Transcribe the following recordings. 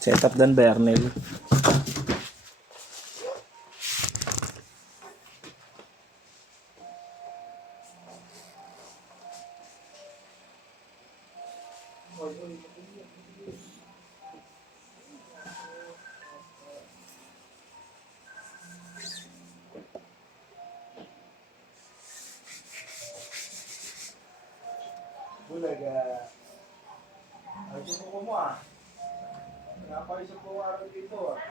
Setup dan Bernel. Bulaga. Ay, subuko mo ah. Napaisip ko araw dito ah.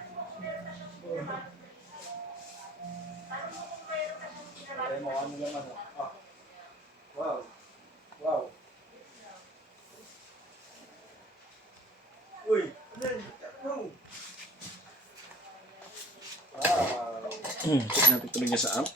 Ay mo, ano naman ah. Ah. Wow. Wow. Uy, ano yan? No. Check natin tuloy niya sa app.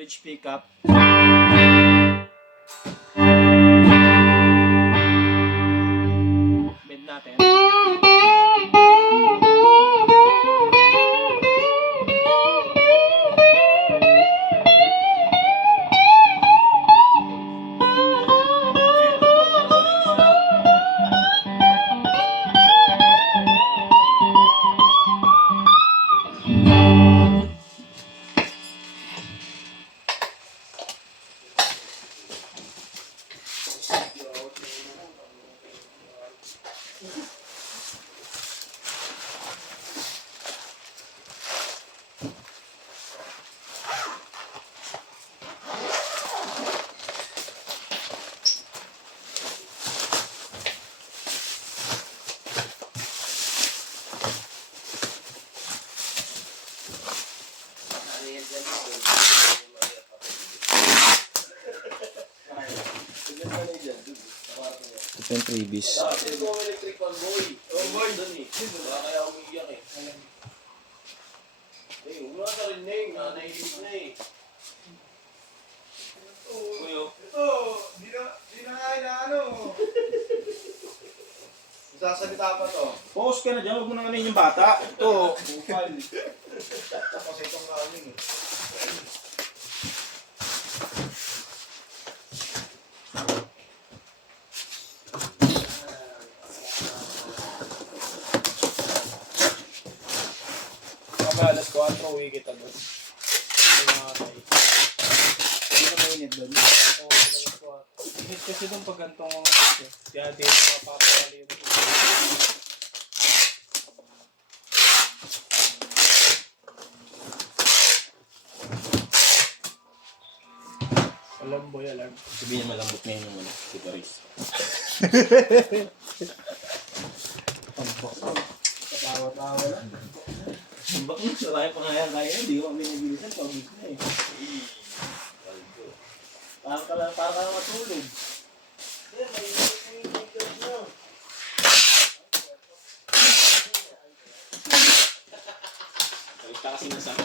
Bridge pickup. Bend natin. Ito yung previous. Electric fan boy. Oh boy. Doon eh. Kaya umiiyak eh. Eh, wala ka rin na eh. Nanaisip na eh. Ito, di na nga inaano. Sasalita pa to. Focus ka na dyan, huwag mo nang anin yung bata. Ito. Bukal. Tapos itong kanin eh. Alas 4, uwi kita doon. Hindi na mainit doon. Init kasi doon pag gantong kaya dito mapapakali yung alam boy, alam. Sabihin niya malambot ngayon yung si Paris. Tawa-tawa lang. Bakit sa tayo pangayang-kaya, hindi ko kami nabilisan, pabig na eh. Para ka lang matulog. May sinasabi.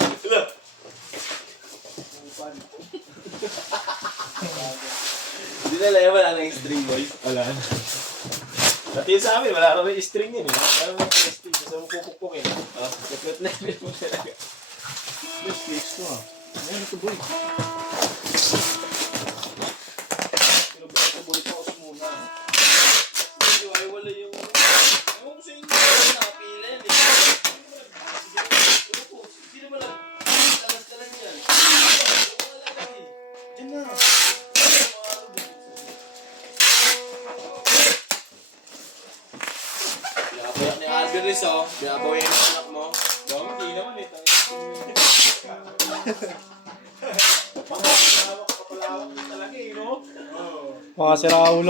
Upan. Hindi na lang wala nang string boys. Wala na. Dati yun sa amin, wala kami string yun eh. Wala kami string. Gusto mo pupukpukin. Oh, kapit na yun mo talaga. Let's fix ko ah. Ayan ito boy. Pero ba ito boy pa ako muna. Medyo ay wala yung... Ewan ko sa inyo, nakapila yan eh. Sino ba lang? Talas ka lang yan. Wala lang eh. Diyan na. Binabayak ni Alvin Riz oh. Binabawi yung anak mo. Dami, hindi naman eh. Papalawak din talaga eh, no? Oo. Mga sira ulo.